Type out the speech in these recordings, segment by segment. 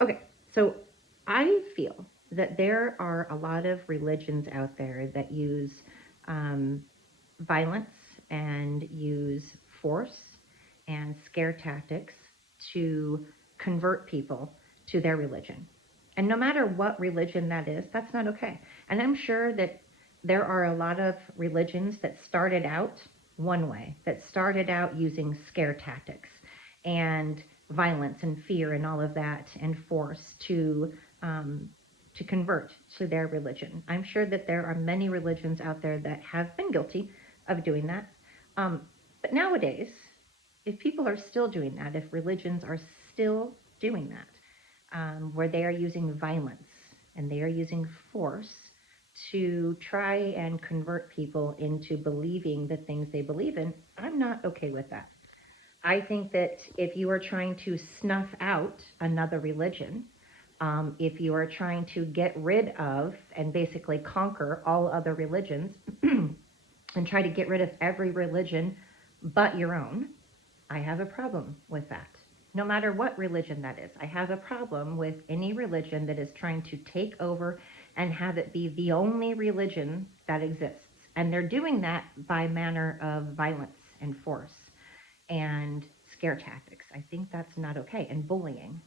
Okay, so I feel that there are a lot of religions out there that use um, violence and use force and scare tactics to convert people to their religion. And no matter what religion that is, that's not okay. And I'm sure that there are a lot of religions that started out one way, that started out using scare tactics and violence and fear and all of that and force um, to convert to their religion. I'm sure that there are many religions out there that have been guilty of doing that. Um, but nowadays, if people are still doing that, if religions are still doing that, where they are using violence and they are using force to try and convert people into believing the things they believe in, I'm not okay with that. I think that if you are trying to snuff out another religion, if you are trying to get rid of and basically conquer all other religions and try to get rid of every religion but your own, I have a problem with that. No matter what religion that is, I have a problem with any religion that is trying to take over and have it be the only religion that exists. And they're doing that by manner of violence and force and scare tactics. I think that's not okay. And bullying.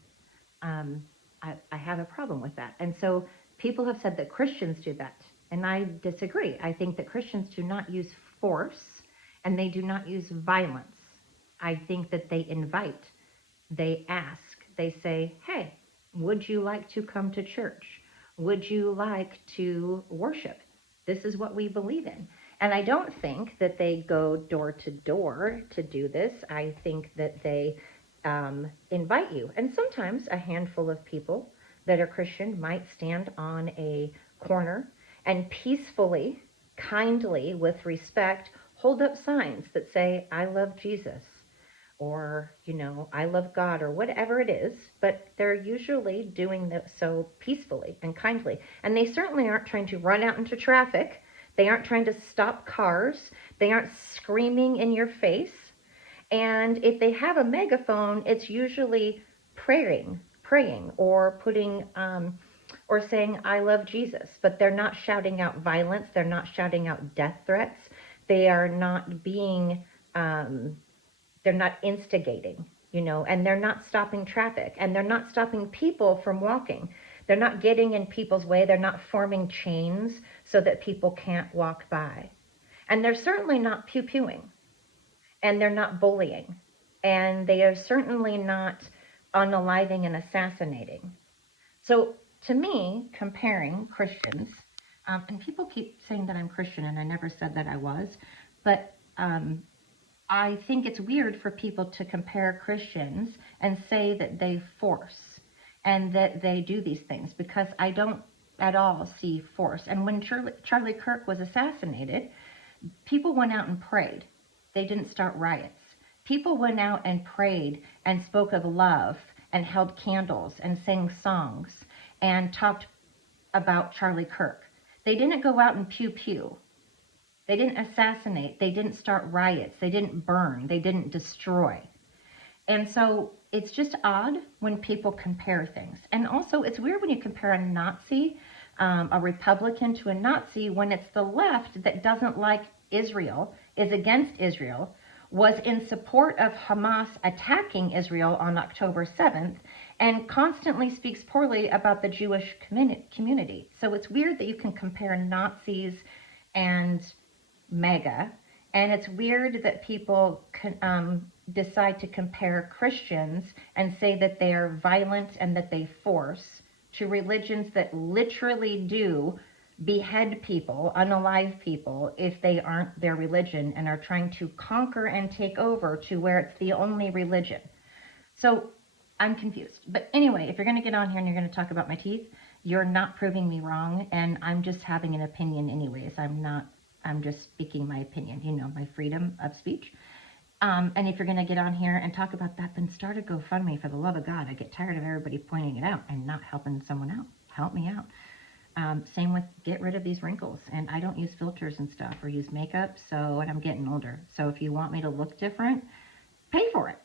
Um, I have a problem with that. And so people have said that Christians do that. And I disagree. I think that Christians do not use force and they do not use violence. I think that they invite, they ask, they say, hey, would you like to come to church? Would you like to worship? This is what we believe in. And I don't think that they go door to door to do this. I think that they invite you. And sometimes a handful of people that are Christian might stand on a corner and peacefully, kindly, with respect, hold up signs that say, I love Jesus, or, I love God, or whatever it is, but they're usually doing that so peacefully and kindly. And they certainly aren't trying to run out into traffic. They aren't trying to stop cars. They aren't screaming in your face. And if they have a megaphone, it's usually praying, or or saying, I love Jesus. But they're not shouting out violence. They're not shouting out death threats. They are not being, they're not instigating, and they're not stopping traffic, and they're not stopping people from walking. They're not getting in people's way. They're not forming chains so that people can't walk by. And they're certainly not pew-pewing, and they're not bullying, and they are certainly not unaliving and assassinating. So to me, comparing Christians, and people keep saying that I'm Christian, and I never said that I was, but I think it's weird for people to compare Christians and say that they force and that they do these things, because I don't at all see force. And when Charlie Kirk was assassinated, people went out and prayed. They didn't start riots. People went out and prayed and spoke of love and held candles and sang songs and talked about Charlie Kirk. They didn't go out and pew pew. They didn't assassinate. They didn't start riots. They didn't burn. They didn't destroy. And so it's just odd when people compare things. And also, it's weird when you compare a Nazi, a Republican, to a Nazi, when it's the left that doesn't like Israel, is against Israel, was in support of Hamas attacking Israel on October 7th, and constantly speaks poorly about the Jewish community. So it's weird that you can compare Nazis and MAGA. And it's weird that people decide to compare Christians and say that they are violent and that they force, to religions that literally do behead people, unalive people, if they aren't their religion, and are trying to conquer and take over to where it's the only religion. So I'm confused. But anyway, if you're going to get on here and you're going to talk about my teeth, you're not proving me wrong, and I'm just having an opinion anyways. I'm just speaking my opinion, my freedom of speech. And if you're going to get on here and talk about that, then start a GoFundMe, for the love of God. I get tired of everybody pointing it out and not helping someone out. Help me out. Same with get rid of these wrinkles. And I don't use filters and stuff or use makeup, and I'm getting older. So if you want me to look different, pay for it.